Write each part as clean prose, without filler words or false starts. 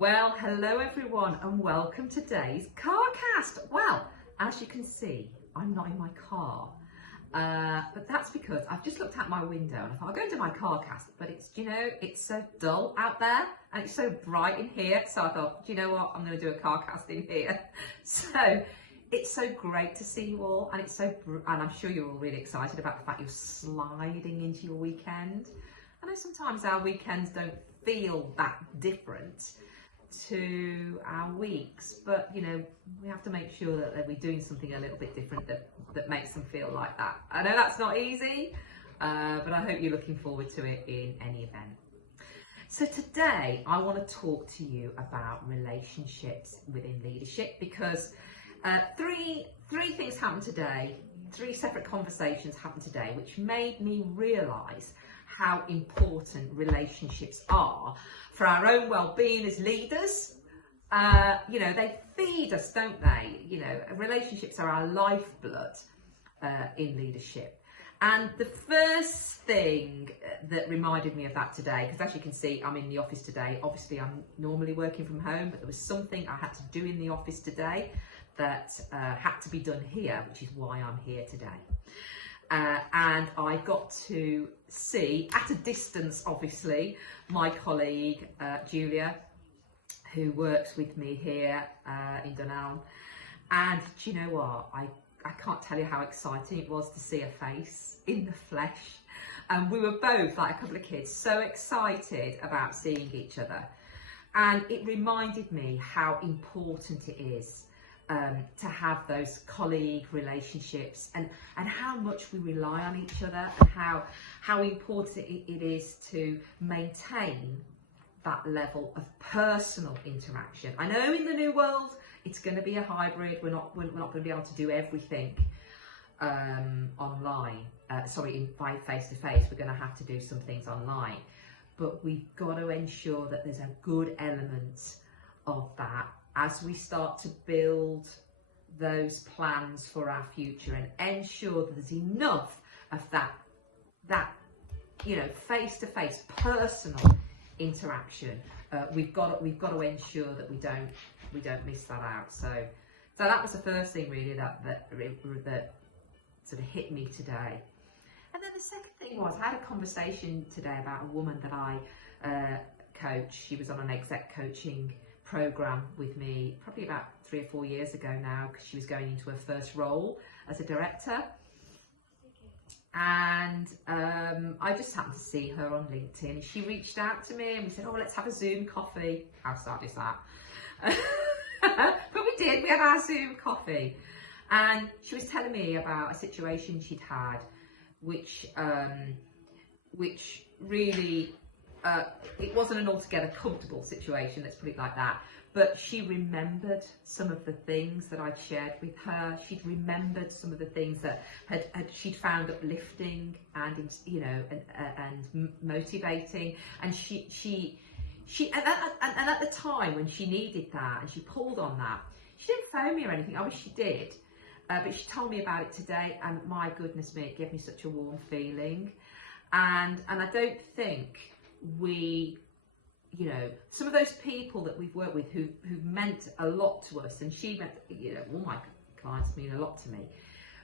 Well, hello everyone and welcome to today's CarCast. Well, as you can see, I'm not in my car, but that's because I've just looked out my window and I thought I'll go and do my CarCast, but it's so dull out there and it's so bright in here, so I thought, do you know what, I'm going to do a CarCast in here. So it's so great to see you all, and and I'm sure you're all really excited about the fact you're sliding into your weekend. I know sometimes our weekends don't feel that different to our weeks, but we have to make sure that we're doing something a little bit different that makes them feel like that. I know that's not easy, but I hope you're looking forward to it in any event. So today I want to talk to you about relationships within leadership, because three things happened today, three separate conversations happened today, which made me realise how important relationships are for our own well-being as leaders. They feed us, don't they? Relationships are our lifeblood in leadership. And the first thing that reminded me of that today, because as you can see, I'm in the office today. Obviously, I'm normally working from home, but there was something I had to do in the office today that had to be done here, which is why I'm here today. And I got to see, at a distance obviously, my colleague Julia, who works with me here in Dunelm. And do you know what? I can't tell you how exciting it was to see her face in the flesh. And we were both, like a couple of kids, so excited about seeing each other. And it reminded me how important it is to have those colleague relationships, and how much we rely on each other, and how important it is to maintain that level of personal interaction. I know in the new world it's going to be a hybrid. We're not going to be able to do everything online. By face to face. We're going to have to do some things online, but we've got to ensure that there's a good element of that as we start to build those plans for our future, and ensure that there's enough of that face-to-face personal interaction. We've got to ensure that we don't miss that out. So that was the first thing really that sort of hit me today. And then the second thing was, I had a conversation today about a woman that I coach. She was on an exec coaching program with me probably about 3 or 4 years ago now, because she was going into her first role as a director. And I just happened to see her on LinkedIn. She reached out to me and we said, oh, let's have a Zoom coffee. How sad is that? But we did. We had our Zoom coffee. And she was telling me about a situation she'd had, which really, it wasn't an altogether comfortable situation, let's put it like that. But she remembered some of the things that I'd shared with her. She'd remembered some of the things that she'd found uplifting and motivating. And she at the time when she needed that and she pulled on that, she didn't phone me or anything. I wish she did. But she told me about it today, and my goodness me, it gave me such a warm feeling. And I don't think some of those people that we've worked with who've meant a lot to us, and she meant, all my clients mean a lot to me,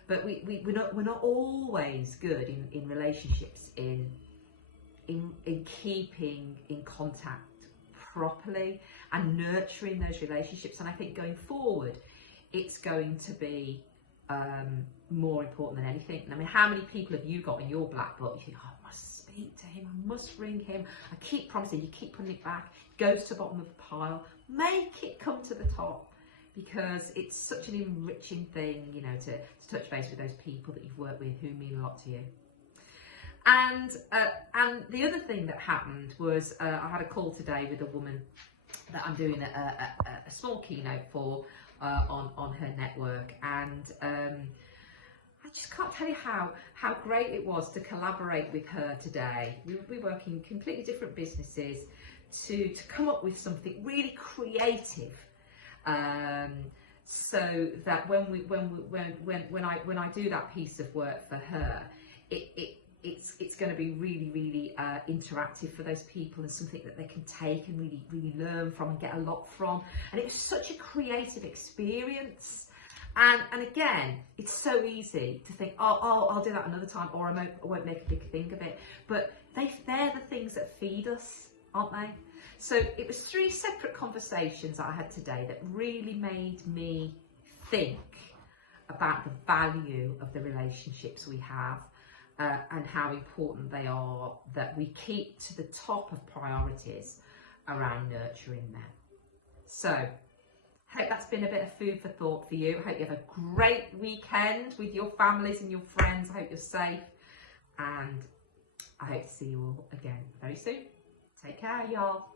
but we're not always good in relationships, in keeping in contact properly and nurturing those relationships. And I think going forward, it's going to be more important than anything. I mean, how many people have you got in your black book? You think, oh, I must speak to him, I must ring him. I keep promising, you keep putting it back, it goes to the bottom of the pile. Make it come to the top, because it's such an enriching thing, to touch base with those people that you've worked with who mean a lot to you. And the other thing that happened was I had a call today with a woman that I'm doing a small keynote for on her network, and I just can't tell you how great it was to collaborate with her today. We work in completely different businesses to come up with something really creative, so that when I do that piece of work for her, it's going to be really, really interactive for those people, and something that they can take and really, really learn from and get a lot from. And it was such a creative experience. And again, it's so easy to think, oh, I'll do that another time, or I won't make a big thing of it. But they're the things that feed us, aren't they? So it was 3 separate conversations that I had today that really made me think about the value of the relationships we have, and how important they are, that we keep to the top of priorities around nurturing them. So, hope that's been a bit of food for thought for you. I hope you have a great weekend with your families and your friends. I hope you're safe, and I hope to see you all again very soon. Take care, y'all.